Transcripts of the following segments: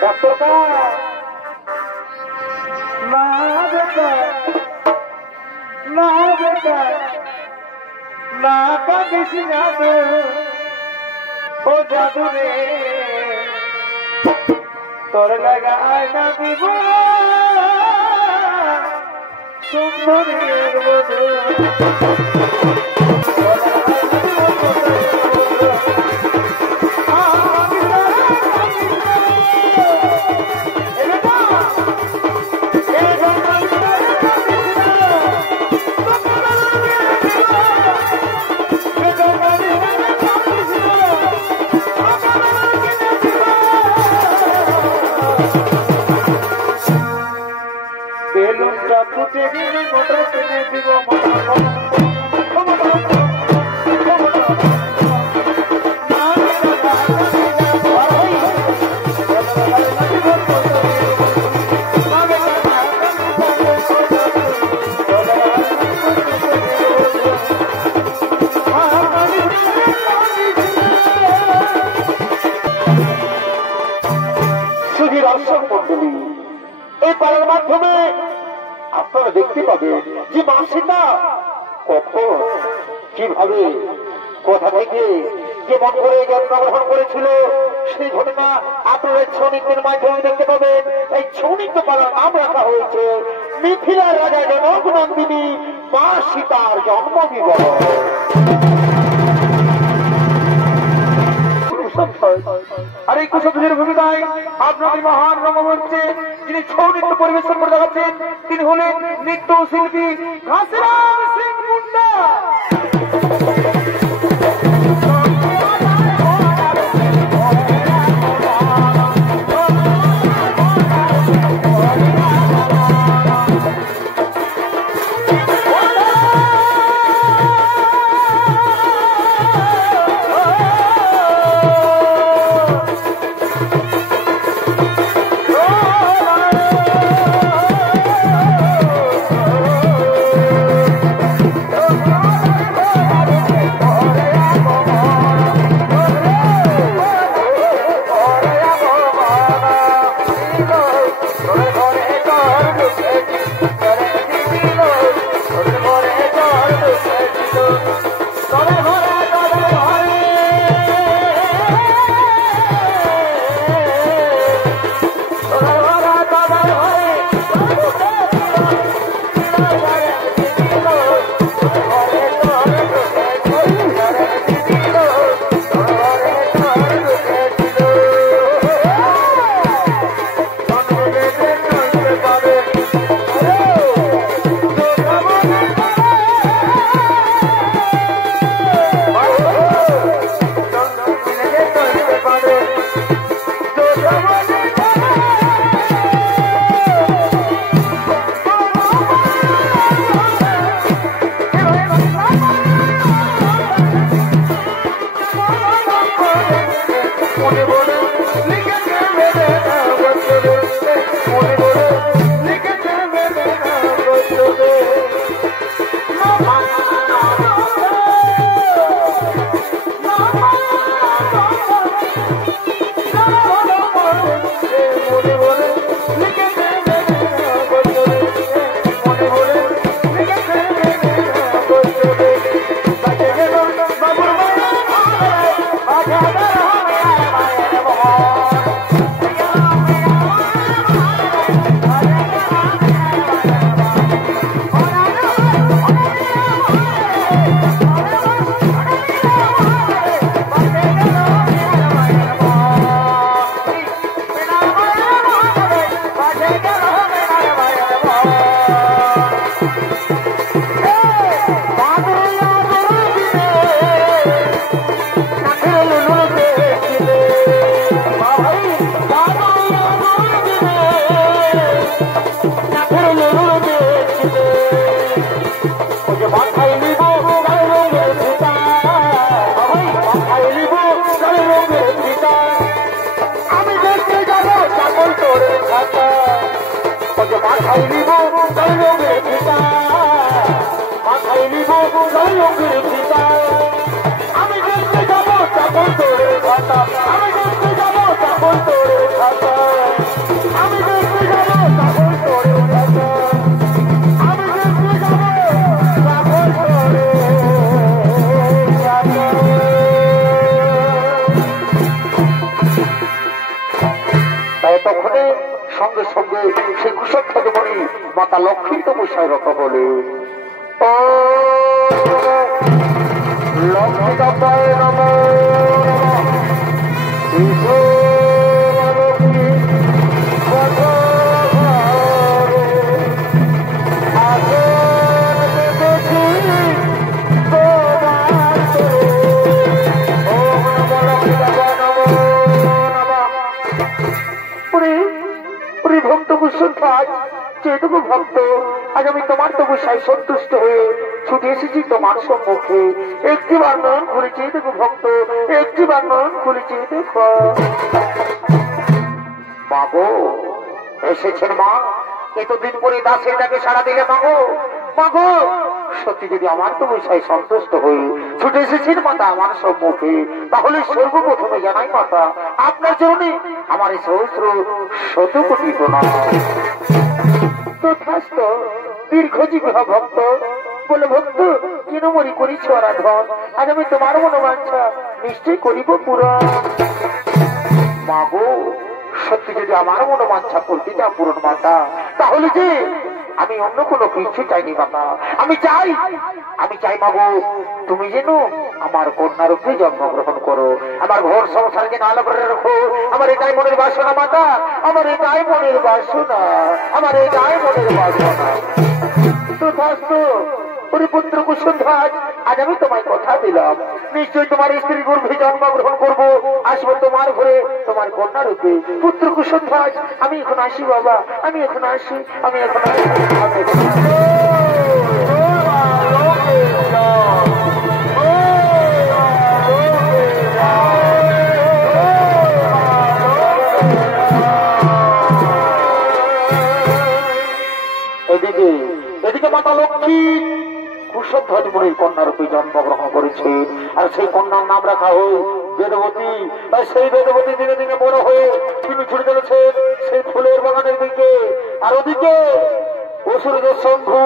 ডাক্তারটা না বেটা না বেটা না কাঁদিস জাদু ও জাদু রে তোর লাগায় না দিব সুন্দরীর বধূ বেলুনটা ফুটে গেলে মোটা টেনে দিব সুধীর দর্শক মন্ডলী এই পালার মাধ্যমে আপনারা দেখতে পাবেন যে মা সীতা কখন কিভাবে কোথা থেকে কেমন করে জন্মগ্রহণ করেছিল সেই ঘটনা আপনারা ছৌনিকের মাধ্যমে দেখতে পাবেন। এই ছৌনিক পালার নাম রাখা হয়েছে মিথিলার রাজা জনক নন্দিনী মা সীতার জন্ম বিবরণ। আর এই কুশধ্বজের ভূমিকায় আপনাদের মহান রঙ্গমঞ্চে যিনি ছৌ নৃত্য পরিবেশন করে দেখাচ্ছেন তিনি হলেন নৃত্য শিল্পী ঘাসিরাম সিং মুন্ডা। সঙ্গে সঙ্গে সেই কুশধ্বজমণি মাতা লক্ষ্মী তপস্যায় রত বলে ও লক্ষ্মী তপায় নমঃ ভক্ত কুসুমরাজ যেটুকু ভক্ত আজ আমি তোমার তপস্যায় সন্তুষ্ট হয়ে ছুটে এসেছি তোমার সম্মুখে একটিবার নয়ন খুলেছি দেখো ভক্ত একটিবার নয়ন খুলেছি দেখো মাগো এসেছেন মা এতদিন পরে দাসের ডাকে সাড়া দিলে মাগো মাগো সত্যি যদি আমার তপস্যায় সন্তুষ্ট হয়ে ছুটে এসেছেন মাতা আমার সম্মুখে তাহলে সর্বপ্রথমে জানাই মাতা আপনার জন্য আমার এই সহস্র শতকোটি প্রণাম তথাস্ত দীর্ঘজীবী ভক্ত বলে ভক্ত কিনমরি করিছ আরাধন আজ আমি তোমার মনোবাঞ্ছা নিশ্চয় করিব পূরণ মাগো সত্যি যদি আমার মনোবাঞ্ছা করতে যা পূরণ মাতা তাহলে যে আমি অন্য কোনো কিছু চাইনি মাতা আমি চাই মাগো তুমি যেন আমার কন্যা রূপে জন্মগ্রহণ করো আমার ঘর সংসার যেন আলো করে রাখো আমার এটাই মনের বাসনা মাতা আমার এটাই মনের বাসনা আমার এটাই মনের বাসনা তথাস্তু পুত্র কুসুমরাজ আজ আমি তোমায় কথা দিলাম নিশ্চয়ই তোমার স্ত্রী গর্ভে জন্মগ্রহণ করবো আসবো তোমার ঘরে তোমার কন্যা রূপে পুত্র কুসুমরাজ আমি এখন আসি বাবা আমি এখন আসি এদিকে মাতা লক্ষ্মী কুশধ্বজমণির কন্যা রূপে জন্মগ্রহণ করেছে আর সেই কন্যার নাম রাখা হয় বেদবতী আর সেই বেদবতী দিনে দিনে বড় হয়ে তিনি ছুটে চলেছেন সেই ফুলের বাগানের দিকে আর ওদিকে অসুরদের শম্ভু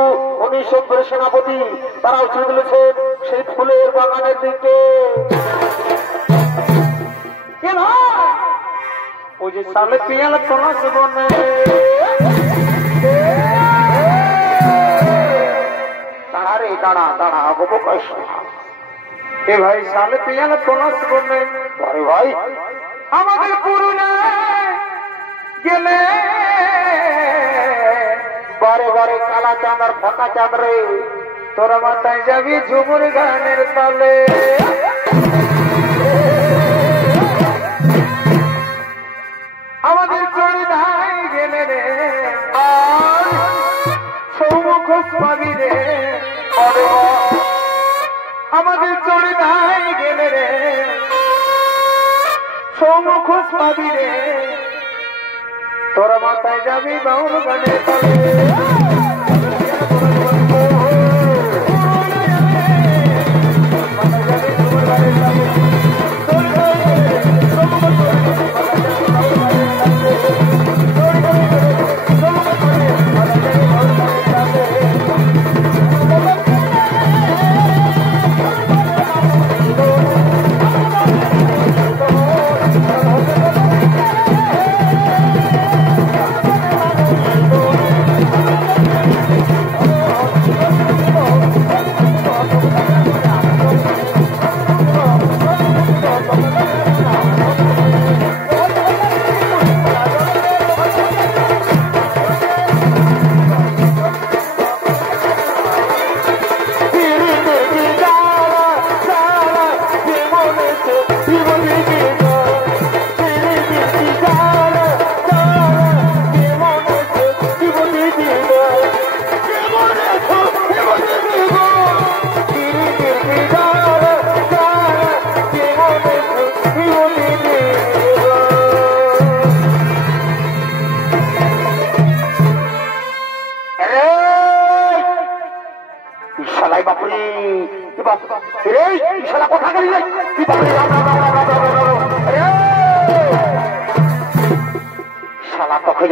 উনি শম্ভুর সেনাপতি তারাও ছুটে চলেছেন সেই ফুলের বাগানের দিকে ওই যে সালে পিয়াল তোমার জীবনে দাঁড়া দাঁড়া এ ভাই সালে পিয়াল তোলাস বললে আরে ভাই আমাদের পুরুনা গেলে বারে বারে কালা চাঁদ আর ফাঁকা চাঁদ রে তোরা মাথায় যাবি ঝুমুর গানের তালে আমাদের চড়ি নাই গেলে রে আর সৌমুখ পাবি রে আমাদের চড়ি নাই গেলে রে সৌমুখ পাবি রে তোরা মাথায় যাবি বাউল গানে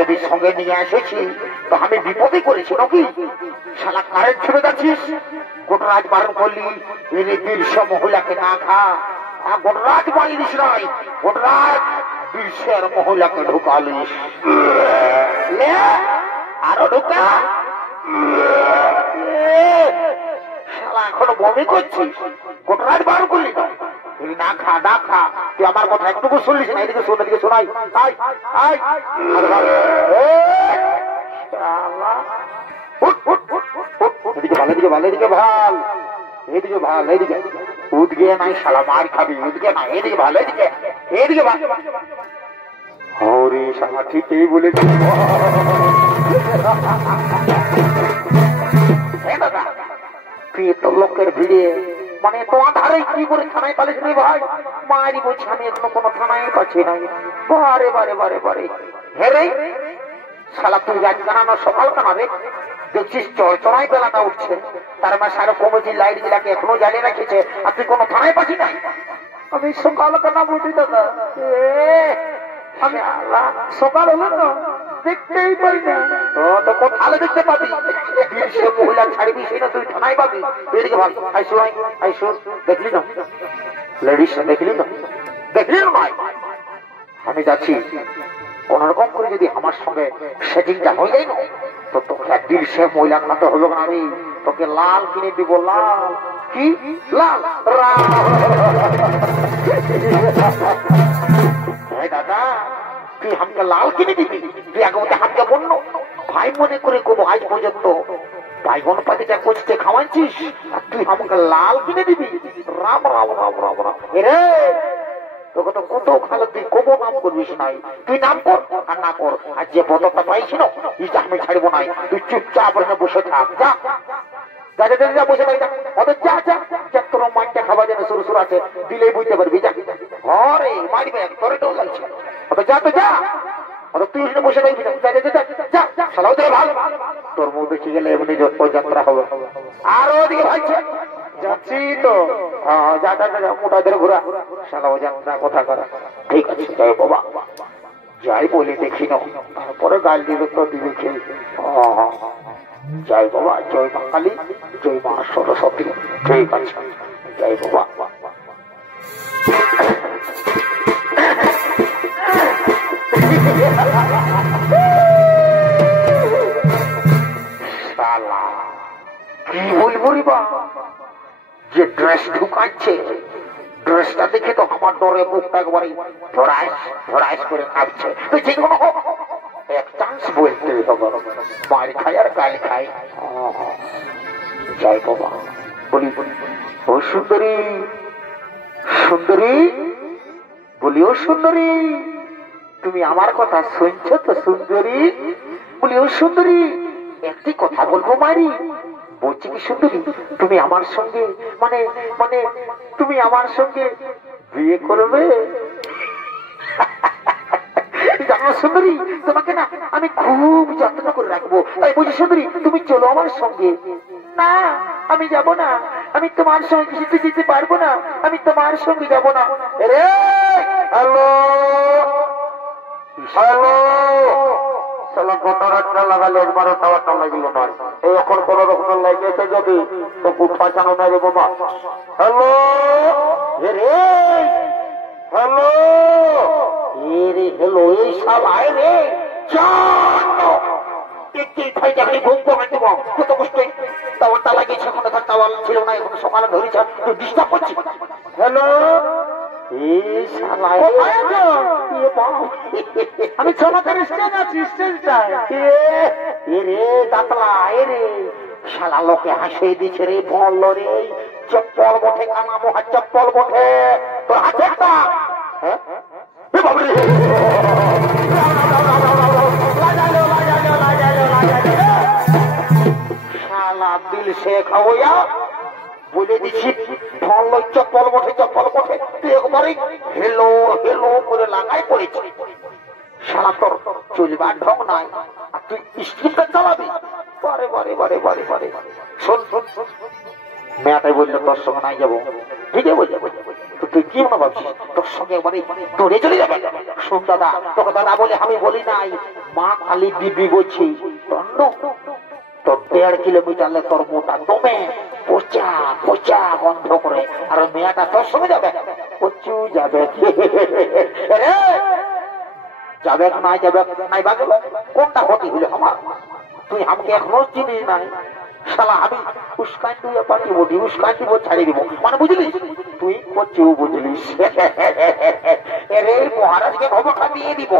যদি সঙ্গে নিয়ে এসেছি তো আমি বিপদে করেছি নাকি শালা কারেন্ট ছুড়ে যাচ্ছিস গোটরাজ বারণ করলি এনে 150 মহিলাকে না খা গোটরাজ বাড়িস নয় গোটরাজ 200 মহিলাকে ঢুকালিস লে আরো ঢুকা শালা এখনো বমি করছিস গোটা রাত বার করলি না খা না খা তুই আমার কথা একটুকু শুনলিস না এদিকে শোন এদিকে শোনাই এদিকে ভালো এদিকে ভালো এদিকে ভাল এদিকে ভাল এদিকে উদগে নাই শালা মার খাবি উদগে না এদিকে ভালো এদিকে এদিকে ভালো হরে শালা ঠিকই বলেছি তুই তো লোকের ভিড়ে মানে তোমার ধারে কি করে থানায় পালিস রে ভাই মারি বলছি আমি এখনো কোনো থানায় পাচ্ছি নাই বারে বারে বারে বারে হেরে শালা তুই রাত জানানো সকাল কানাবে দেখছিস চড়চড়াই বেলাটা উঠছে তার মানে সারা কমিটির লাইট গুলাকে এখনো জ্বালিয়ে রেখেছে আর তুই কোনো থানায় পাচ্ছি নাই আমি সকাল কানা বুঝি দাদা আমি সকাল হলো না দেখতেই পাই না তো কোথালে দেখতে পাবি সে মহিলা ছাড়বি সেই না তুই থানায় পাবি এদিকে ভাই আইসো আইসো দেখলি না লেডিস দেখলি না দেখলি না ভাই আমি যাচ্ছি কোন রকম করে যদি আমার সঙ্গে সেটিংটা হয়ে যায় না তো তোকে একদিন সে মহিলা খাতে হলো না রে তোকে লাল কিনে দিব লাল কি লাল দাদা তুই আমাকে লাল কিনে দিবি তুই আগে আমাকে বন্য ভাই মনে করে কোনো আজ পর্যন্ত বাইগন পাতিটা কচতে খাওয়াচ্ছিস আর তুই আমাকে লাল কিনে দিবি রাম রাম রাম রাম রাম রে তোকে তো কত খালো তুই কবো নাম করবিস নাই তুই নাম কর আর না কর আর যে পদকটা পাইছিল ইটা আমি ছাড়বো নাই তুই চুপচাপ বসে থাক যা যা বসে থাক ওদের যা যা যা তোর মানটা খাবার যেন শুরু শুরু আছে দিলেই বুঝতে পারবি যা হরে মারিবে তোর ডর লাগছে যা তো যা তুই বসে থাকবি সালাও তোর ভালো তোর মুখ দেখে গেলে এমনি যাত্রা হবে আর ওদিকে ভাইছে যাচ্ছি তো যা মোটা ধরে ঘোরা সালাও যাত্রা কথা করা ঠিক আছে যাই বাবা যাই বলি দেখি না তারপরে গাল দিবে তো দিবে খেয়ে জয় বাবা জয় মা কালী জয় মা সরস্বতী ঠিক আছে জয় বাবা কি বলবো রে বা যে ড্রেস ঢুকাচ্ছে ড্রেসটা দেখে তো আমার ডরে মুখটা একবারে ধরাইস করে কাঁপছে তুই যে কোনো এক চান্স বলতে হবে মার খাই আর গাল খাই যাই বাবা বলি ও সুন্দরী সুন্দরী বলি ও সুন্দরী তুমি আমার কথা শুনছো তো সুন্দরী বলি ও সুন্দরী একটি কথা বলবো মারি বলছি কি সুন্দরী তুমি আমার সঙ্গে মানে মানে তুমি আমার সঙ্গে বিয়ে করবে জানো সুন্দরী তোমাকে না আমি খুব যত্ন করে রাখবো তাই বলছি সুন্দরী তুমি চলো আমার সঙ্গে না আমি যাব না আমি তোমার সঙ্গে কিছুতে যেতে পারবো না আমি তোমার সঙ্গে যাব না রে হ্যালো হ্যালো চলো গোটা রাতটা লাগালে একবারও টাওয়ারটা লাগিল না এই এখন কোন রকম লাগিয়েছে যাবে তো কুঠা জানো না রে বাবা হ্যালো রে হ্যালো রে হ্যালো এই সাল আয় রে জানো কত কষ্ট টাওয়ারটা লাগিয়েছে এখন এখন টাওয়ার ছিল না এখন সকালে ধরেছ তুই ডিস্টার্ব করছি হ্যালো আমি চমৎকার স্টেজ আছি স্টেজটায় রে দাতলা রে শালা লোকে হাসিয়ে দিচ্ছে রে বলল রে চপ্পল বটে কানা মোহা চপ্পল বটে তোর হাতে একটা শালা দিল শেখ হইয়া বলে দিচ্ছি ফল চপ্পল বটে তুই একবারে হেলো হেলো করে লাগাই পড়েছি শালা তোর চলবার ঢং নাই তুই স্ক্রিপ্টটা চালাবি বারে বারে বারে বারে বারে শোন মেয়াটাই বললো তোর সঙ্গে নাই যাবো ঠিক আছে বলছে তো তুই কি মনে ভাবছিস তোর সঙ্গে একবারে দৌড়ে চলে যাবে শোন দাদা তোকে দাদা বলে আমি বলি নাই মা খালি বিবি বলছি তোর 1.5 কিলোমিটার তোর মোটা দমে পচা পচা গন্ধ করে আর মেয়াটা তোর সঙ্গে যাবে প্রচুর যাবে যাবে না যাবে নাই বাজে কোনটা ক্ষতি হইলে আমার তুই আমাকে এখনো চিনিস নাই শালা আমি উস্কান দিয়ে পাঠিয়ে বলি উস্কান দিব ছাড়িয়ে দিব মানে বুঝলিস তুই করছিও বুঝলিস এরে মহারাজকে খবরটা দিয়ে দিব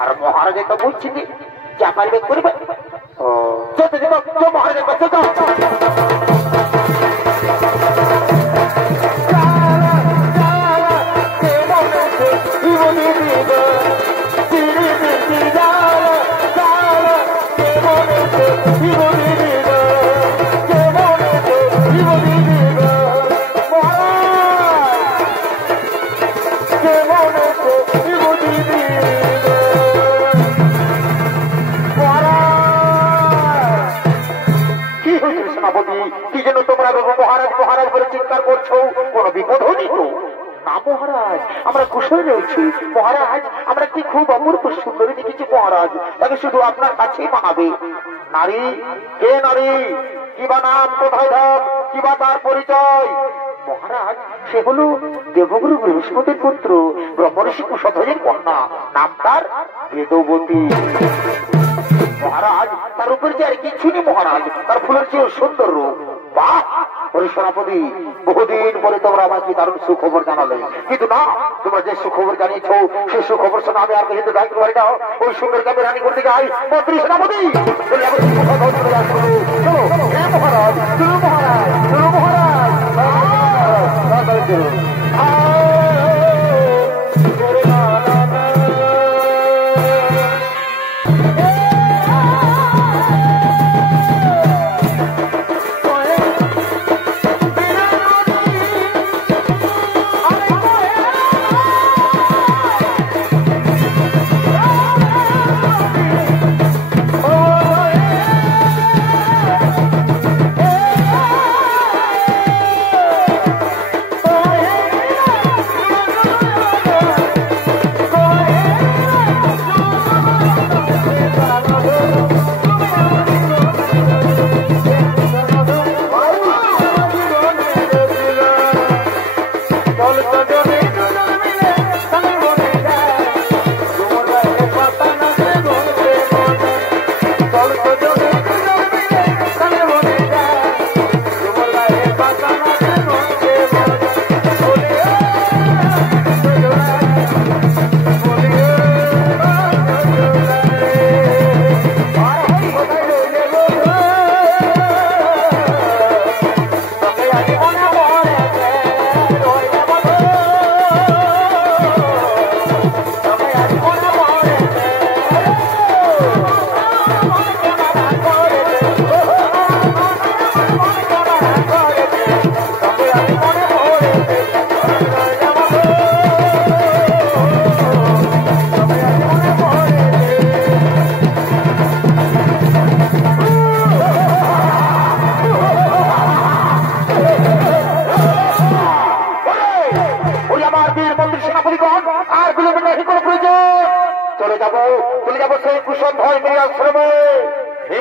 আর মহারাজে তো বুঝছি যা পারবে করবে মহারাজের কাছে কি যেন তোমরা মহারাজ মহারাজ বলে চিৎকার করছো কোন বিপদ হয়নি তো না মহারাজ আমরা কুশলে রয়েছি মহারাজ আমরা কি খুব অপূর্ব সুন্দরী দেখেছি মহারাজ তাকে শুধু আপনার কাছেই মানাবে নারী কে নারী কিবা নাম কোথায় ধাম কিবা তার পরিচয় মহারাজ সে হল দেবগুরু বৃহস্পতির পুত্র ব্রহ্মর্ষি কুশধ্বজের কন্যা নাম তার বেদবতী মহারাজ তার উপরে যে আর কিছু নেই মহারাজ তার ফুলের চেয়ে সুন্দর রূপ বাহ সেনাপতি বহুদিন পরে তোমরা আমাকে দারুণ সুখবর জানালে কিন্তু না তোমরা যে সুখবর জানিয়েছ সেই সুখবর শোনা আমি আর কিন্তু দায়িত্ব পারি না ওই সুন্দরকে আমি রানী করতে যাই মন্ত্রী সেনাপতি মহারাজ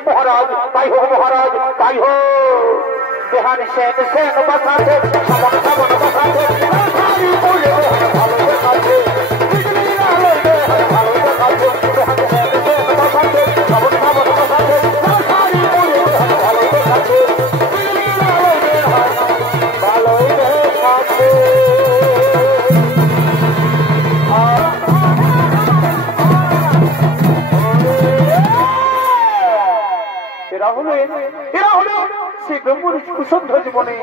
মহারাজ তাই হোক মহারাজ তাই হোক বেহান সেন সেন বসাতে সমন সমন বসাতে ভালো দেখাচ্ছে ভালো দেখাচ্ছে বেহান সেন সেন বসাতে সমন সমন বসাতে ভালো দেখাচ্ছে ভালো দেখাচ্ছে জীবনে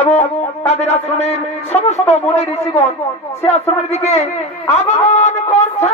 এবং তাদের আশ্রমের সমস্ত মনে ঋষিগণ সে আশ্রমের দিকে আগমন করছে।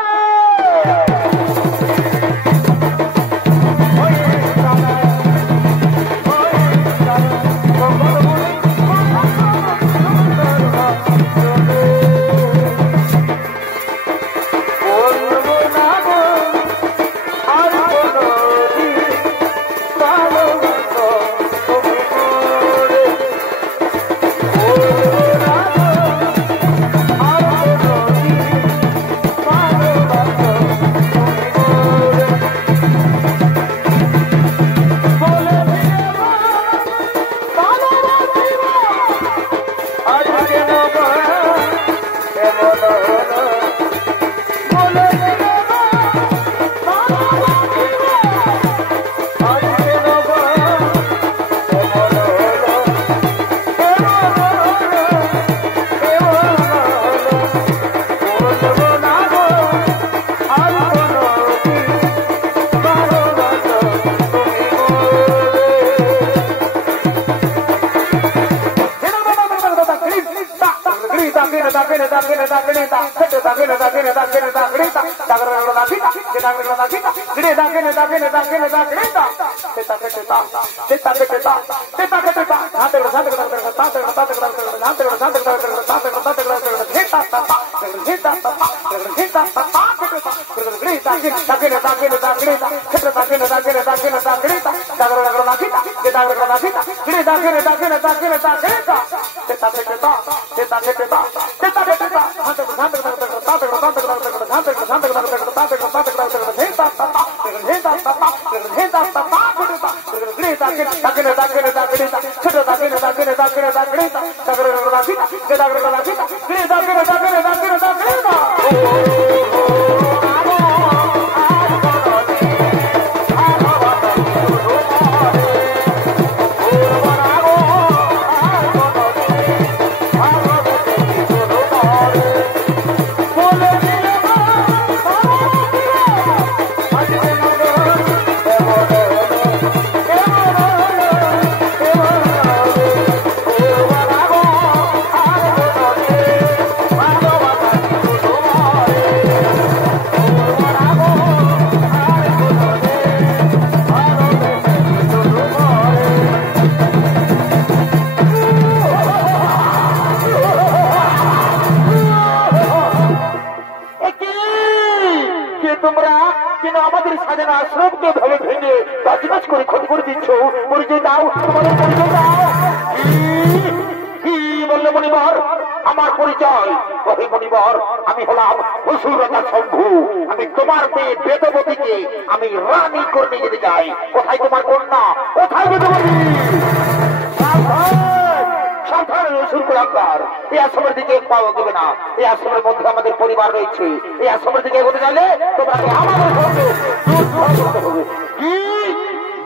পরিবার রয়েছে এই আশ্রমের দিকে এগোতে চাইলে তোমাকে আমাদের সঙ্গে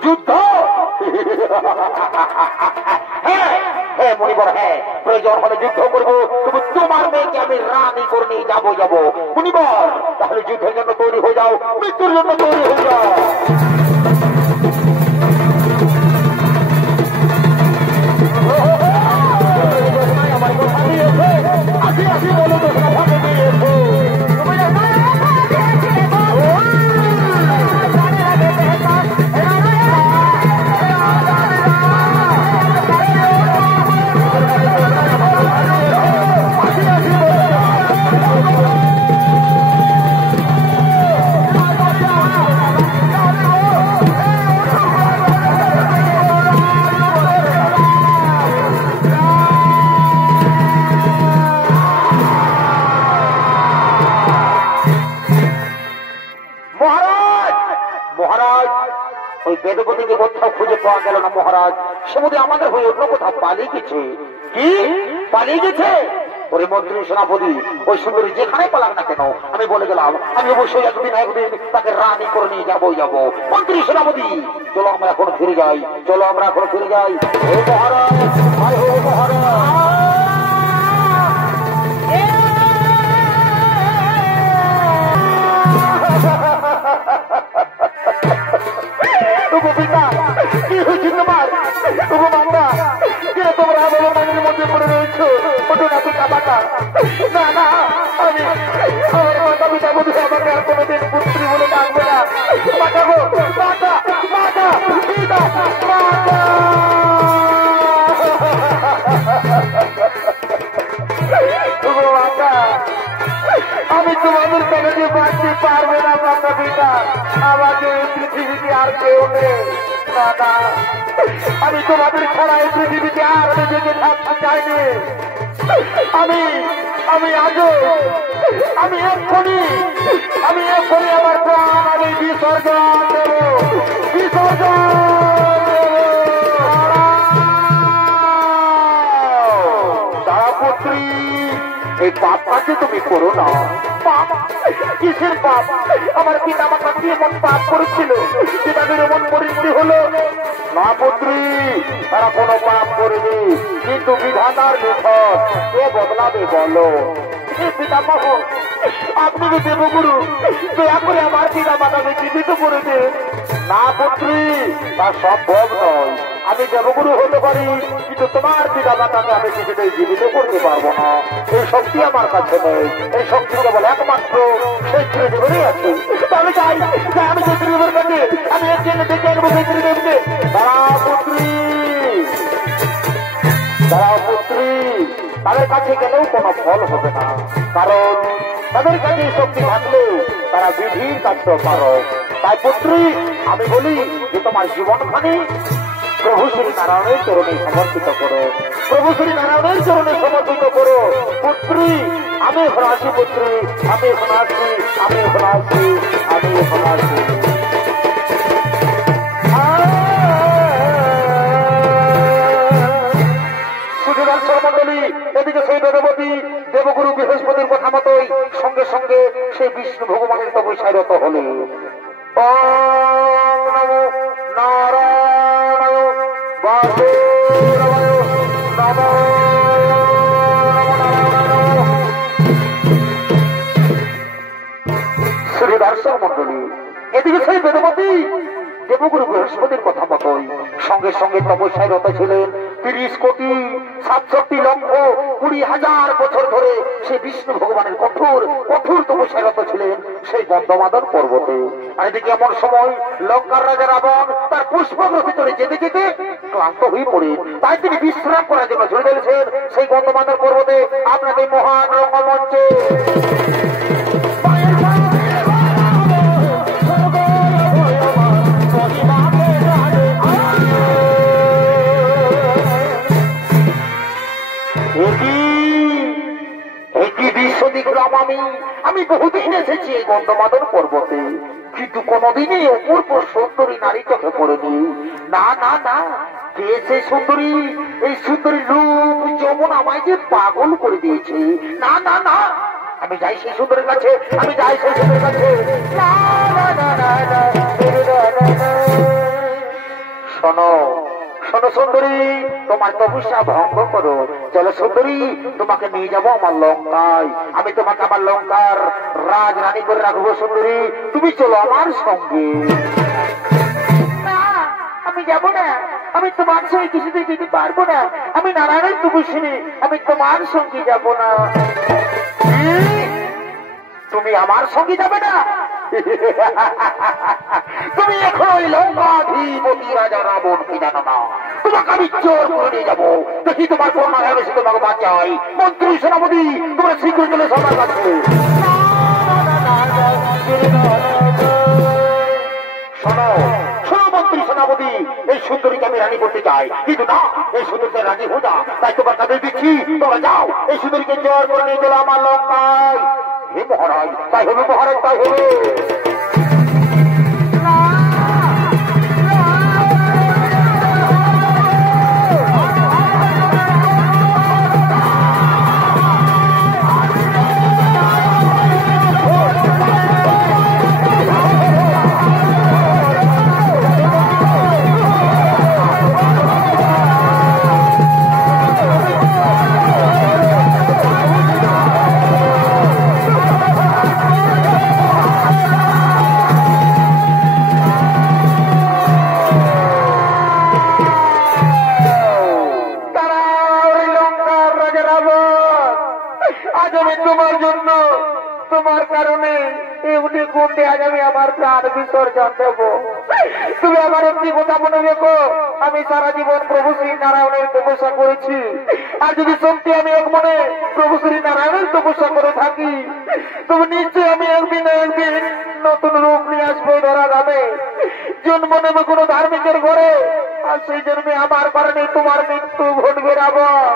যুদ্ধ হ্যাঁ মণিবর, হ্যাঁ প্রয়োজন হলে যুদ্ধ করবো, তবু তোমার মেয়েকে আমি রানী করে নিয়ে যাবো মণিবর। তাহলে যুদ্ধের জন্য তৈরি হয়ে যাও, মৃত্যুর জন্য তৈরি হয়ে যাও। আমার কথা দিয়েছে আসি আসি বলো তো ভাবে দিয়েছে বেদপতিকে কোথাও খুঁজে পাওয়া গেল না মহারাজ। সমুদ্রে আমাদের হয়ে অন্য কোথাও পালিয়ে গেছে। কি পালিয়ে গেছে? ওরে মন্ত্রী সেনাপতি, ওই সুন্দরী যেখানে পালাক না কেন আমি বলে গেলাম আমি অবশ্যই একদিন তাকে রানী করে নিয়ে যাবো। মন্ত্রী সেনাপতি চলো আমরা এখন ফিরে যাই, চলো আমরা এখন ফিরে যাই। হে মহারাজ, হে মহারাজ, কি হয়েছে তোমার? তোমরা আমার মনের মধ্যে পড়ে রয়েছো, ওটা না তো কাবাটা। না না, আমি আমার মাতা পিতা বধু আমাকে আর কোনোদিন পুত্রী বলে ডাকবে না। মাতা গো, মাতা, মাতা, পিতা, মাতা। আমি তোমাদের কাছে বাঁচতে পারবে না মাতা পিতা, আমাকে এই পৃথিবীতে আর কেউ নেই। না না, আমি তোমাদের ছাড়া এই পৃথিবীতে আর নিজেকে থাকতে চাইনি। আমি আজও আমি এক্ষুনি আমার প্রাণ আমি বিসর্জন দেব, বিসর্জন পুত্রী। এই পাপটাকে তুমি করো না। পাপ? কিসের পাপ? আমার পিতা মাতা কি এমন পাপ করেছিল যে তাদের এমন পরিণতি হলো? না পুত্রী, তারা কোনো পাপ করেনি, কিন্তু বিধাতার নিকট কে বদলাবে বলো? পিতামহ, আপনি যে দেবগুরু, দয়া করে আমার পিতা মাতাকে জীবিত করে দেন। না পুত্রী, তা সম্ভব নয়। আমি দেবগুরু হতে পারি, কিন্তু তোমার পিতা মাতাকে আমি কিছুতেই জীবিত করতে পারবো না। এই শক্তি আমার কাছে নেই। এই শক্তি কেবল একমাত্র সেই ত্রিদেবেরই আছে। আমি চাই আমি সেই ত্রিদেবের কাছে আমি এর জন্য ডেকে আনবো সেই ত্রিদেবকে। দাঁড়াও পুত্রী, দাঁড়াও পুত্রী, তাদের কাছে গেলেও কোনো ফল হবে না, কারণ তাদের কাছে শক্তি থাকলেও তারা বিধির কাছে পারো। তাই পুত্রী, আমি বলি যে তোমার জীবনখানি প্রভু শ্রী নারায়ণের চরণে সমর্পিত করো, প্রভু শ্রী নারায়ণের চরণে সমর্পিত করো। পুত্রী, আমি এখন আসি, পুত্রী, আমি এখন আসি, আমি এখন আসি, আমি এখন আসি। মন্ডলী, এদিকে সেই বেদবতী দেবগুরু বৃহস্পতির কথা মতোই সঙ্গে সঙ্গে সেই বিষ্ণু ভগবানের তপস্যায় রত হলেন। ওম নমো নারায়ণায় বাসুদেবায় নমো শ্রী দর্শক মন্ডলী, এদিকে সেই বেদবতী দেবগুরু বৃহস্পতির কথা মতোই সঙ্গে সঙ্গে তপস্যায় রত ছিলেন। 30,67,20,000 বছর ধরে সেই বিষ্ণু ভগবানের কঠোর কঠোর তপস্যায় রত ছিলেন সেই গন্ধমাদন পর্বতে। আর এদিকে এমন সময় লঙ্কার রাজা রাবণ তার পুষ্পগ্রহ ভিতরে যেতে যেতে ক্লান্ত হয়ে পড়ে, তাই তিনি বিশ্রাম করার জন্য চলে গেছেন সেই গন্ধমাদন পর্বতে আপনাদের মহান রঙ্গমঞ্চে। আমি বহুদিন এসেছি এই গন্ধমাদন পর্বতে, কিন্তু কোনদিনই অপূর্ব সুন্দরী নারী চোখে পড়েনি। না না না, কে সে সুন্দরী? এই সুন্দরী রূপ যমুনা আমায় যে পাগল করে দিয়েছে। না না না, আমি যাই সেই সুন্দরীর কাছে, আমি যাই সেই সুন্দরীর কাছে। শোনো শোনো সুন্দরী, তোমার তপস্যা ভঙ্গ করো। চলো সুন্দরী, তোমাকে নিয়ে যাবো আমার লঙ্কায়, আমি তোমাকে আমার লঙ্কার রাজরানী করে রাখবো। সুন্দরী, তুমি চলো আমার সঙ্গে। না, আমি যাবো না, আমি তোমার সঙ্গে কিছুতেই যেতে পারবো না। আমি নারায়ণের তপস্বিনী, আমি তোমার সঙ্গে যাব না। তুমি আমার সঙ্গে যাবে না? তুমি এখন ওই লঙ্কাধিপতি রাজা রাবণকে জানো না? তোমাকে আমি জোর করে নিয়ে যাবো, দেখি তোমার কোন নারায়ণ এসে তোমাকে বাঁচাই। মন্ত্রী সেনাপতি, তোমরা শীঘ্র চলে সবার কাছে। শোনো শোনো মন্ত্রী সেনাপতি, এই সুন্দরীকে আমি রানী করতে চাই, কিন্তু না, এই সুন্দরীকে রানী হো না, তাই তোমার কাছে দিচ্ছি, তোমরা যাও এই সুন্দরীকে জোর করে নিয়ে চলো আমার লঙ্কায়। হে মহারাজ, তাই হবে মহারাজ, তাই হবে। তোমার কারণে এমনি গুন্ডে আজ আমি আমার প্রাণ বিসর্জন দেব। তুমি আমার একটি কথা মনে রেখো, আমি সারা জীবন প্রভু শ্রী নারায়ণের তপস্যা করেছি, আর যদি সত্যি আমি এক মনে প্রভু শ্রী নারায়ণের তপস্যা করে থাকি, তুমি নিশ্চয়ই আমি একদিন একদিন নতুন রূপ নিয়ে আসবো ধরা যাবে। জন্ম নেবে কোনো ধার্মিকের ঘরে, আর সেই জন্মে আমার কারণে তোমার মৃত্যু ঘটবে রাবণ।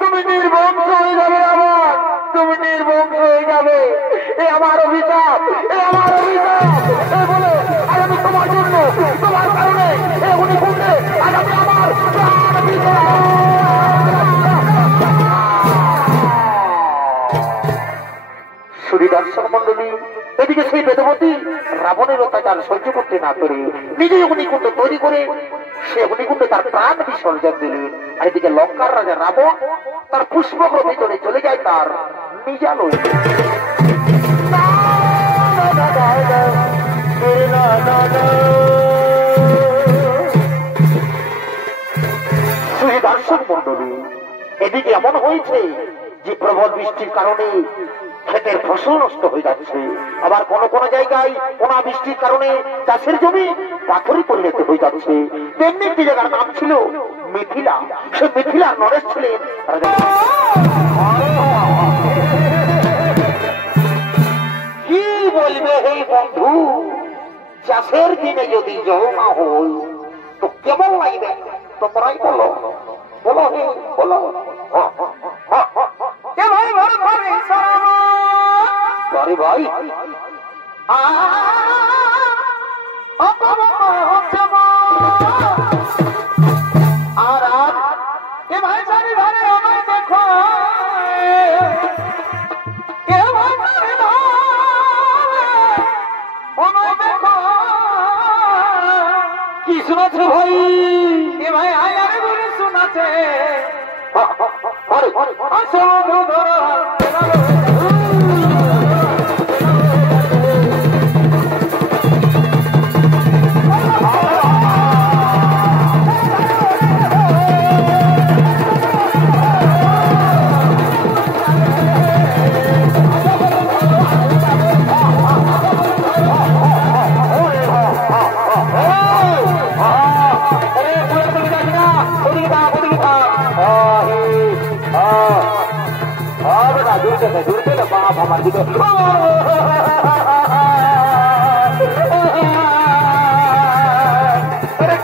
তুমি নির্বংশ হয়ে যাবে রাবণ, তুমি নির্বংশ হয়ে যাবে। এ আমার অভিশাপ, এ আমার অভিশাপ। এ বলে আজ আমি তোমার জন্য, তোমার কারণে এগুলি ঘুরতে আজ আমি আমার প্রাণ বিসর্জন। শ্রী দর্শক মন্ডলী, এদিকে সেই বেদবতী রাবণের অত্যাচার সহ্য করতে না পেরে নিজে অগ্নিকুণ্ড তৈরি করে সে অগ্নিকুণ্ডে তার প্রাণ বিসর্জন দিলেন। আর এদিকে লঙ্কার রাজা রাবণ তার পুষ্পগ্রহ ভিতরে চলে যায় তার নিজালয়ে। দর্শক মন্ডলী, এদিকে এমন হয়েছে যে প্রবল বৃষ্টির কারণে ক্ষেতের ফসল নষ্ট হয়ে যাচ্ছে, আবার কোন কোন জায়গায় অনাবৃষ্টির কারণে চাষের জমি পাথরে পরিণত হয়ে যাচ্ছে। তেমনি একটি জায়গার নাম ছিল মিথিলা। সে মিথিলার নরেশ ছিলেন কি বলবে হে বন্ধু, চাষের দিনে যদি জল না হই তো কেমন লাগবে তোমরাই বলো, বলো হে বলো। আরে ভাই আর ভাই সারি ঘরে আমায় দেখো, কি শোনাচ্ছে ভাই? এ ভাই আয়ারে বলে শোনাচ্ছে জুড়তে না বাপ আমার দিকে।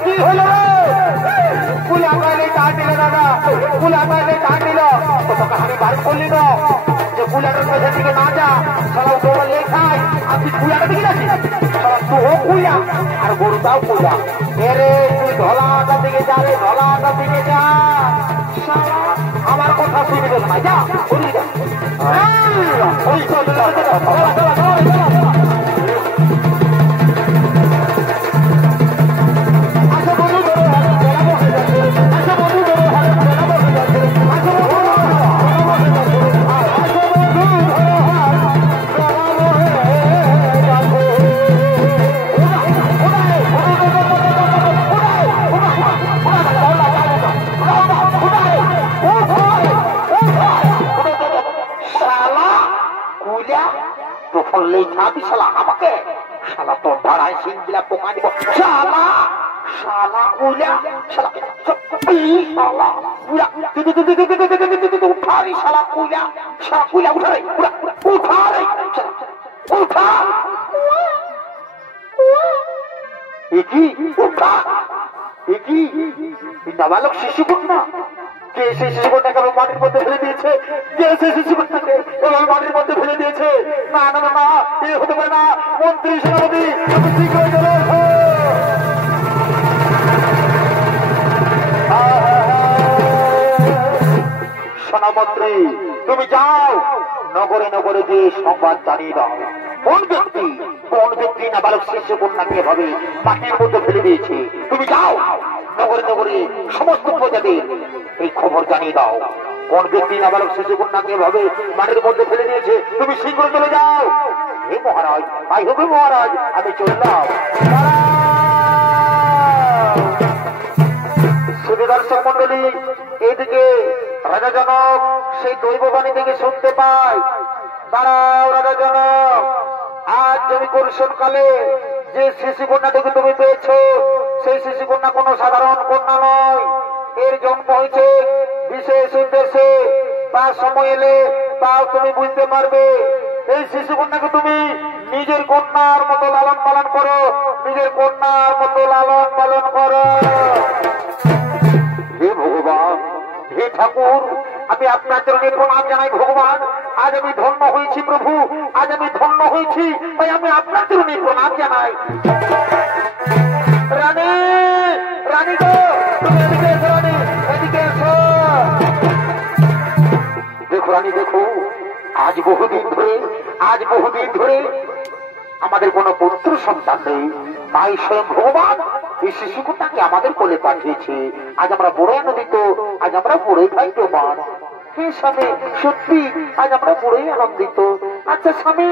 কি হলো ফুল আঁকালে টান দিল দাদা, ফুল আঁকালে টান দিল, তোকে আমি বাড়ি করলি না যে ফুলাটার পেছন দিকে না যা, সারা তোর লেখাই আমি ফুলাটা দিকে যাচ্ছি, সারা তুও ফুলা আর গরুটাও ফুলা। এরে তুই ধলাটা দিকে যা রে, ধলাটা দিকে যা, আমার কথা শুনবে না, যা শুনি যা। আমাকে শালা তোর ধারায় সিং দিলা পোকা দিব, শালা শালা উলা শালা শালা উলা উঠারি শালা উলা শালা উলা উঠা রে উঠা রে উঠা একি উঠা একি নাবালক শিশু কন্যা কে সেই শিশু কন্যাকে মাটির মধ্যে ফেলে দিয়েছে, কে সেই শিশু কন্যাকে মাটির মধ্যে ফেলে দিয়েছে? না না না, এ হতে পারে না। মন্ত্রী সেনাপতি শীঘ্র চলে আসো। সেনামন্ত্রী তুমি যাও, নগরে নগরে যে সংবাদ জানিয়ে দাও কোন ব্যক্তি নাবালক শিশু কন্যাকে এভাবে মাটির মধ্যে ফেলে দিয়েছে। তুমি যাও নগরে নগরে সমস্ত প্রজাদের এই খবর জানিয়ে দাও, কোন ব্যক্তি নাবালক শিশু কন্যাকে এভাবে মাটির মধ্যে ফেলে দিয়েছে। তুমি শীঘ্র চলে যাও। হে মহারাজ, আই হবে মহারাজ, আমি চললাম। শুধু দর্শক মন্ডলী, এইদিকে রাজা জনক সেই দৈববাণী থেকে শুনতে পায়, দাঁড়াও রাজা জনক, আজ জমি কর্ষণ কালে যে শিশু কন্যাটিকে তুমি পেয়েছ, সেই শিশু কন্যা কোনো সাধারণ কন্যা নয়, এর জন্ম হয়েছে বিশেষ উদ্দেশ্যে। তার সময় এলে তাও তুমি বুঝতে পারবে। এই শিশু কন্যাকে তুমি নিজের কন্যার মতো লালন পালন করো, নিজের কন্যার মতো লালন পালন করো। হে ভগবান, হে ঠাকুর, আমি আপনার চরণে প্রণাম জানাই ভগবান। আজ আমি ধন্য হয়েছি প্রভু, আজ আমি ধন্য হয়েছি, তাই আমি আপনার চরণে প্রণাম জানাই। রানী, রানী গো, তুমি এদিকে এসো, রানী এদিকে এসো। দেখো রানী, দেখো, আজ বহুদিন ধরে আমাদের কোনো পুত্র সন্তান নেই, তাই স্বয়ং ভগবান এই শিশুকন্যাকে আমাদের কোলে পাঠিয়েছে। আজ আমরা বড় আনন্দিত, আজ আমরা বড়ই ভাগ্যবান। হে স্বামী, সত্যি আজ আমরা বড়ই আনন্দিত। আচ্ছা স্বামী,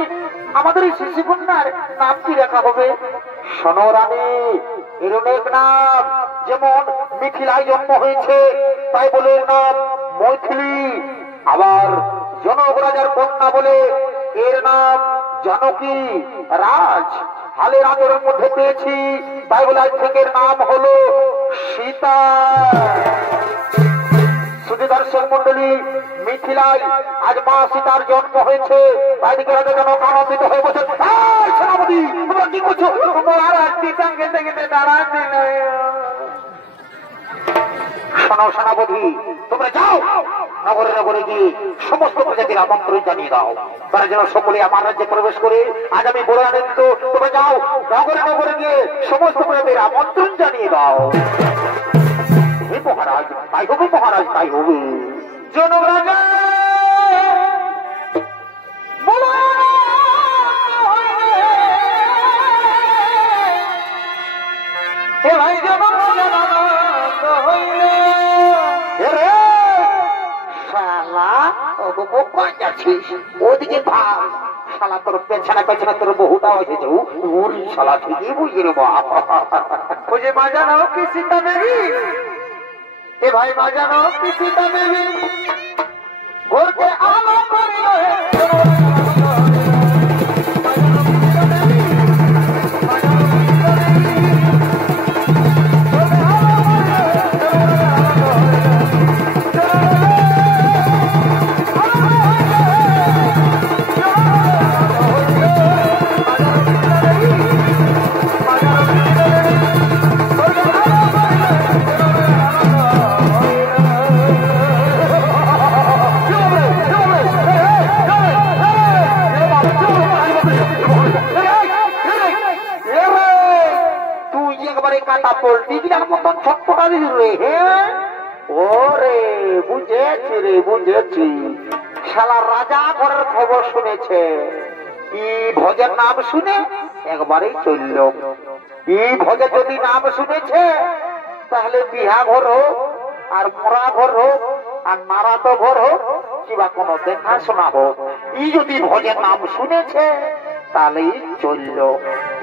আমাদের এই শিশুকন্যার নাম কি রাখা হবে? শোনো রানী, এর অনেক নাম, যেমন মিথিলায় জন্ম হয়েছে তাই বলে নাম মৈথিলী। আবার জনক রাজার কন্যা বলে এর নাম জানকী রাজ। হালের আদরের মধ্যে পেয়েছি, তাই বলে আজ থেকে নাম হলো সীতা। শুধু দর্শক মন্ডলী, মিথিলায় আজ মা সীতার জন্ম হয়েছে। তাই দিকে রাজা জনক আনন্দিত হয়ে বসে, সেনাপতি তোমরা কি করছো? শোনো সেনাপতি, তোমরা যাও নগরে নগরে গিয়ে সমস্ত প্রজাতির আমন্ত্রণ জানিয়ে দাও, তারা যেন সকলে আমার রাজ্যে প্রবেশ করে। আজ আমি বড় আনন্দিত, তোমরা যাও নগরে নগরে গিয়ে সমস্ত প্রজাতির আমন্ত্রণ জানিয়ে দাও। হে মহারাজ, তাই হবে মহারাজ, তাই হবে। জনক রাজা ওদিকে ভাব শালা, তোর পেছনে পেছনে তোর বহুটা হয়েছে। উড়ি শালা, ঠিকই বুঝি রে বাপ। বুঝে বাজানো কি সীতা দেবী, এ ভাই বাজানো কি সীতা দেবী, ঘুরতে আলো করিল শালা রাজা ঘরের খবর শুনেছে। কি ভোজের নাম শুনে একবারেই চলল। কি ভোজের যদি নাম শুনেছে, তাহলে বিহা ঘর হোক আর মরা ঘর হোক আর নারাত ঘর হোক কিংবা কোনো দেখাশোনা হোক, ই যদি ভোজের নাম শুনেছে তাহলেই চলল।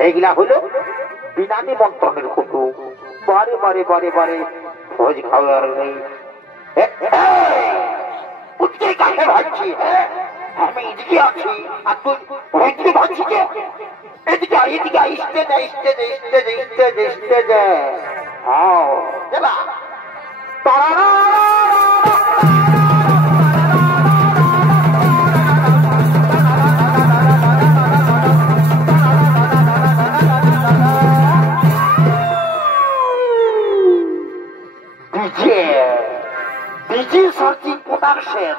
এইগুলা হলো বিনা নিমন্ত্রণের কুটুম। বারে বারে বারে বারে ভোজ খাওয়ার নেই। কাছে ভাবছি, আমি এদিকে আছি আর তুই ওইদিকে ভাবছি যে এদিকে এদিকে স্টেজে স্টেজে স্টেজে স্টেজে স্টেজে। হ্যাঁ তারা DJ searching production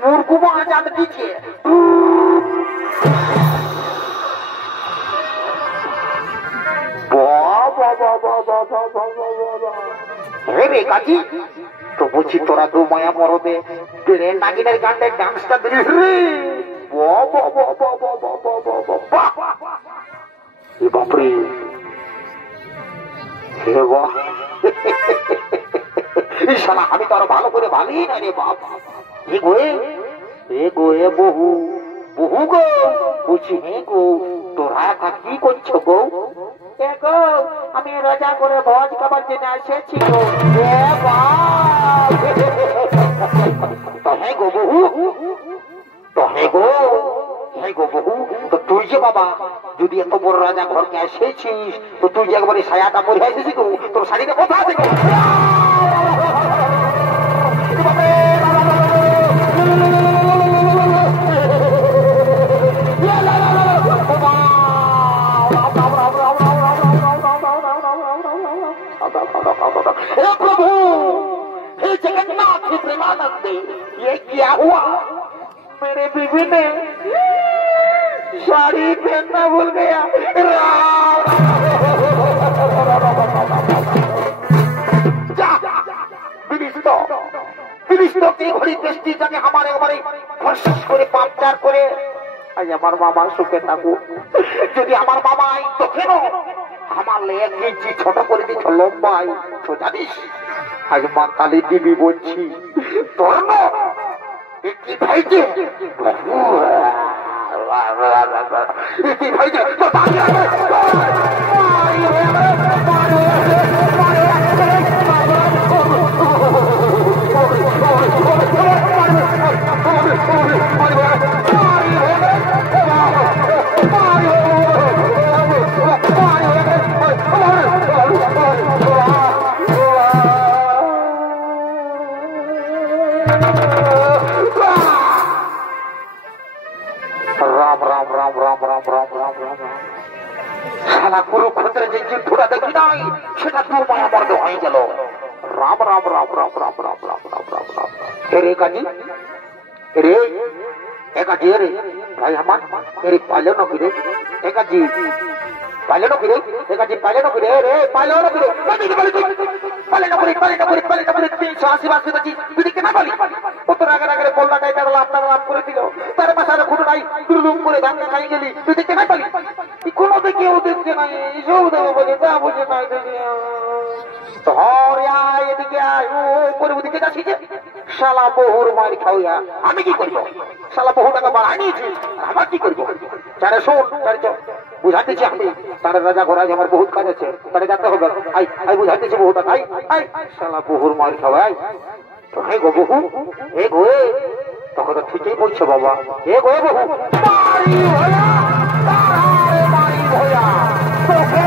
Murguma Azad DJ. রে কাজী তো বলছি, তোরা দু মায়া মরদে নাগিনের গানটায় ডান্সটা দিলি রে। বাপরে, হে বাহ, আমি তো আরো ভালো করে ভালোই না রে বাপ। বহু বহু গো, বলছি হে গো, তোরা কি করছো গো? আমি রাজা করে ভোজ খাবার জন্য এসেছি গো। তো হে গো বহু, তো হে গো, হে গো বহু, তো তুই যে বাবা যদি এত বড় রাজা ঘরকে এসেছিস, তো তুই যে একবারে সায়াটা পরে এসেছিস গো, তোর শাড়িটা কোথা আছে গো? प्रभु, हे जगन्नाथ, हे प्रेमानंद, ये क्या हुआ? मेरे बीवी ने साड़ी पहनना भूल गया। ঘড়ি বৃষ্টি যাকে আমার একবারে ফসফস করে পাপচার করে আজ আমার মামা সুখে থাকুক। যদি আমার মামাই তো কেন আমার এক ইঞ্চি ছোট করে দিচ্ছ, লম্বাই তো জানিস। আজ মা কালী দেবী বলছি, তোর কি ভাইছে ভাইছে তো শালা কুরুক্ষেত্রে যে যুদ্ধটা দেখি নাই সেটা দু মায়া মর্দ হয়ে গেল। রাম রাম রাম রাম রাম রাম রাম রাম রাম রাম। রে কাজী রে একাজি রে ভাই আমার এর পাইলো না রে একাজি পাইলো না রে একাজি পাইলো না রে রে পাইলো না রে পাইলো না করে 380 বাসে বাজি তুই কেন বলি কত রাগে রাগে বললা টাইটা আপনারা লাভ করে দিল তার মাথায় খুঁড়ে নাই দুলুম করে দাঙ্গা খাই গেলি তুই কেন বলি তুই কোনো দেখে ও দেখছে না এসব দেবো বলে তা বুঝে নাই তোর আয় এদিকে আয় ও করে ওদিকে যাচ্ছি যে শালা বহুর মার খাওয়া আমি কি করবো শালা বহু টাকা বাড়াই নিয়েছি আমার কি করবো চারে শোন চারে বুঝাতেছি আমি তার রাজা ঘোড়ায় আমার বহুত কাজ আছে তারে যেতে হবে আই আই বুঝাতেছি বহু টাকা আই আই শালা বহুর মার খাওয়াই তো হে গো বহু হে গো তখন তো ঠিকই বলছো বাবা হে গো বহু মারি ভয়া তারে মারি ভয়া তো হে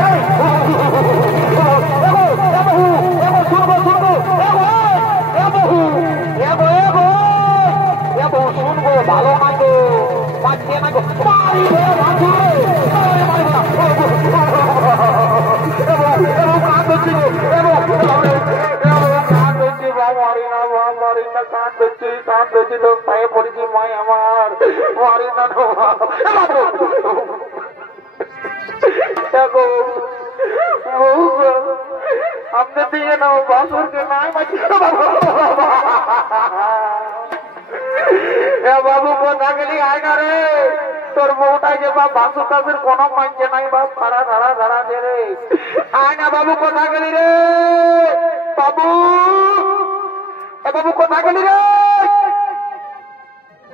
ভালো মাগো পাচ্ছে না গো মারি ভয়া ভালো পায়ে পড়েছি মাই আমার মারি না আপনি দিয়ে নাও বাসুরকে নাই বাবু কোথা গেলি আয় না রে তোর বউটাই যে বাপ বাসু কাজের কোনো মানছে নাই বাপ খাড়া ধারা ধারা দে রে আয় না বাবু কোথা গেলি রে বাবু বাবু কোথা গেলি রে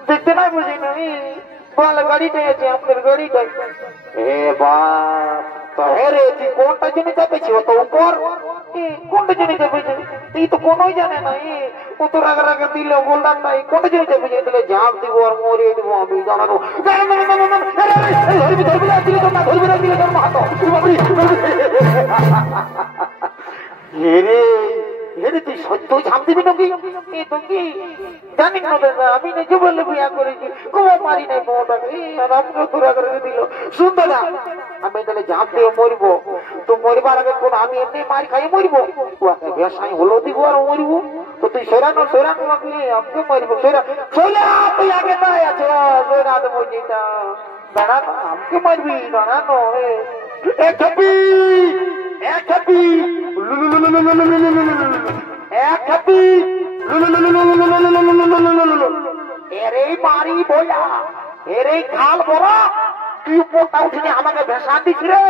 দেখতে নাই বুঝি নাই বল গাড়িটাই আছে আপনার গাড়িটাই হে বাপ তো হে রে তুই কোনটা জেনে চাপেছি ও তো উপর কোনটা জেনে চাপেছি তুই তো কোনোই জানে না ও তো রাগা রাগা দিলে বললাম নাই কোনটা জেনে চাপেছি দিলে ঝাঁপ দিব আর মরিয়ে দিব আমি জানানো ধরবি না দিলে তোর না ধরবি না দিলে তোর মাহাতো তুই সত্য ঝাঁপ দিবি নাকি জানি না দাদা আমি নিজে বললে বিয়া করেছি কোনো মারি নাই বউটাকে আর আপনার তোরা করে দিল সুন্দর না আমি তাহলে ঝাঁপ দিয়ে মরবো তো মরবার আগে কোন আমি এমনি মারি খাই মরবো ব্যবসায় হলো দিব আর মরবো তো তুই সেরানো সেরানো আমাকে আমাকে মরবো সেরা সোলা তুই আগে নাই আছে সেরা তো মরিটা দাঁড়ানো আমাকে মারবি দাঁড়ানো এক ছাপি এক ছাপি এক ছাপি এরে মারি বইয়া এরে খাল বড়া তুই উপরটা উঠে আমাকে ভেসা দিস রে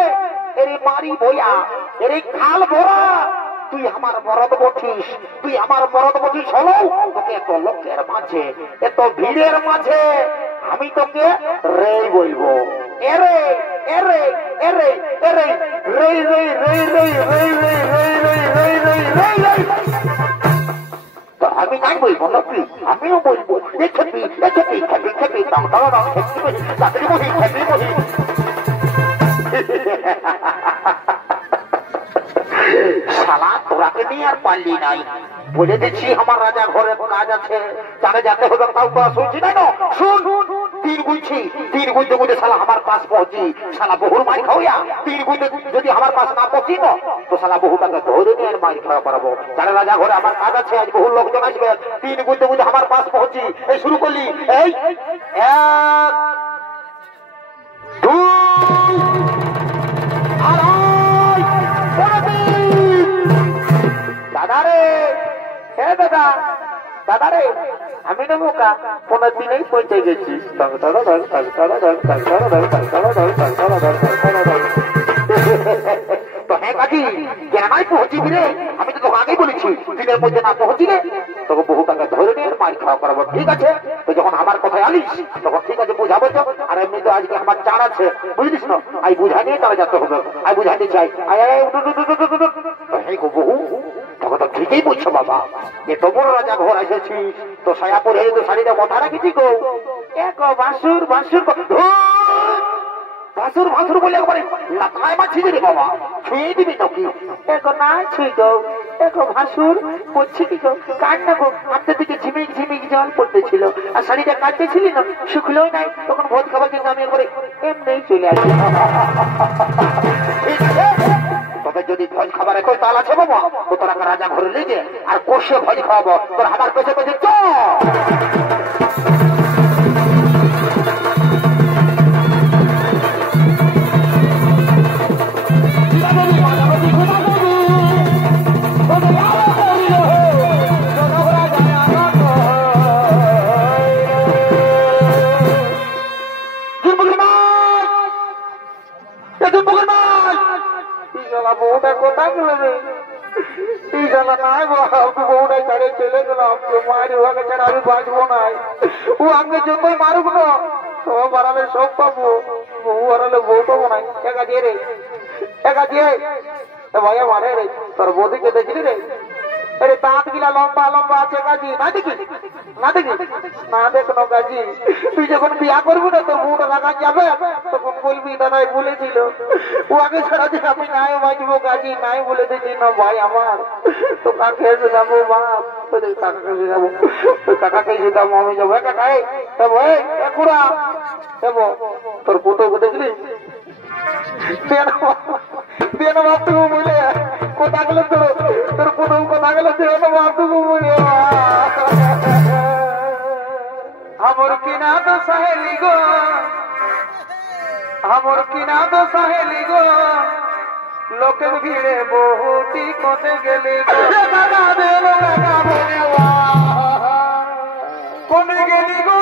এরে মারি বইয়া এরে খাল বড়া তুই আমার মরদ বঠিস তুই আমার মরদ বঠিস হলো তোকে এত লোকের মাঝে এত ভিড়ের মাঝে আমি তোকে রে বলবো এরে এরে এরে এরে রে রে রে রে রে রে রে রে রে রে রে আমি নাই বলবো নাকি আমিও বলবো খেপি খেপি খেপি খেপি তাড়াতাড়ি বহি খেপি বহি শালা তোরাকে নিয়ে আর পারলি নাই বলে দিচ্ছি আমার রাজা ঘরে কাজ আছে জানে যেতে হবে তাও তো শুনছি না শুন तीन गुंजे मुझे साला हमारे पास पहुंची साला बहुर मारी खाओया तीन गुंजे यदि हमारे पास ना पहुंची न तो साला बहुटा धरे नहीं मारी खावा पारबो जाने राजा घरे हमार काज আছে आज বহু লোকজন আসবে तीन गुंजे मुझे हमारे पास पहुंची এই শুরু করলি এই 1 2 दादा रे हे दादा दादा रे আমি নেবো কা 15 দিনেই পৌঁছে গেছি তো হ্যাঁ কাকি কেনাই পৌঁছিবি রে আমি তো তোকে আগেই বলেছি দিনের মধ্যে না পৌঁছিলে তোকে বহু টাকা ধরে নিয়ে মারি খাওয়া করাবো ঠিক আছে তো যখন আমার কথায় আলিস তখন ঠিক আছে বুঝাবো তো আর এমনি তো আজকে আমার চান আছে বুঝলিস না আই বুঝা নিয়ে তারা যেতে হবে আই বুঝাতে চাই হ্যাঁ গো বহু তখন তো ঠিকই বলছো বাবা এত বড় রাজা ঘর এসেছি তো সায়া পরে তো শাড়িটা মাথা রাখিছি গো এক বাসুর বাসুর ভাসুর ভাসুর বলে একবারে লাতায় মাছি রে বাবা, ছুঁয়ে দিবি নাকি? এখন না ছুঁই গো, এখন ভাসুর পড়ছি কি গো, কার না গো, আপনার দিকে ঝিমিক ঝিমিক জল পড়তেছিল, আর শাড়িটা কাটতেছিলি না, শুকলোই নাই, তখন ভোজ খাবার জন্য আমি একবারে এমনি চলে আসি। তবে যদি ভোজ খাবার এখন তাল আছে বাবা, তো তোরা রাজা ঘরে লেগে আর কষে ভোজ খাওয়াবো, তোর হাতার পেছে পেছে চ। বউটা কোথায় গেল রে? এই জানা নাই বউটা ছাড়ে চলে গেলাম, মারি ওকে ছাড়া আমি বাঁচবো নাই। ও আমাকে যতই মারুক না, ও বাড়ালে সব পাবো, বউ হারালে বউ পাবো নাই। একা দিয়ে রে, একা দিয়ে ভাইয়া মারে রে, তোর বৌদিকে দেখলি রে? আরে দাঁত গিলা লম্বা লম্বা আছে কাজী, না দেখি না দেখি না দেখো কাজী, তুই যখন বিয়া করবি না তোর বউটা রাখা যাবে, তখন বলবি দাদাই বলেছিল ও আগে ছাড়া যে আমি নাই বাঁচবো কাজী, নাই বলে দিচ্ছি না ভাই আমার, তো কাকে এসে যাবো বাপ, তোদের কাকা কাছে যাবো, ওই কাকাকে এসে যাবো, আমি যাবো কাকাই যাবো, একুড়া যাবো। তোর পুতো দেখলি বাপটুকু বলে কোথা গেল তোর প্রথম কথা গেল বাপটুকু বলে আমার কিনা তো সাহেলি গো, আমার কিনা তো সাহেলি গো, লোকের ভিড়ে বহুটি কোথে গেলি কোনে গেলি গো,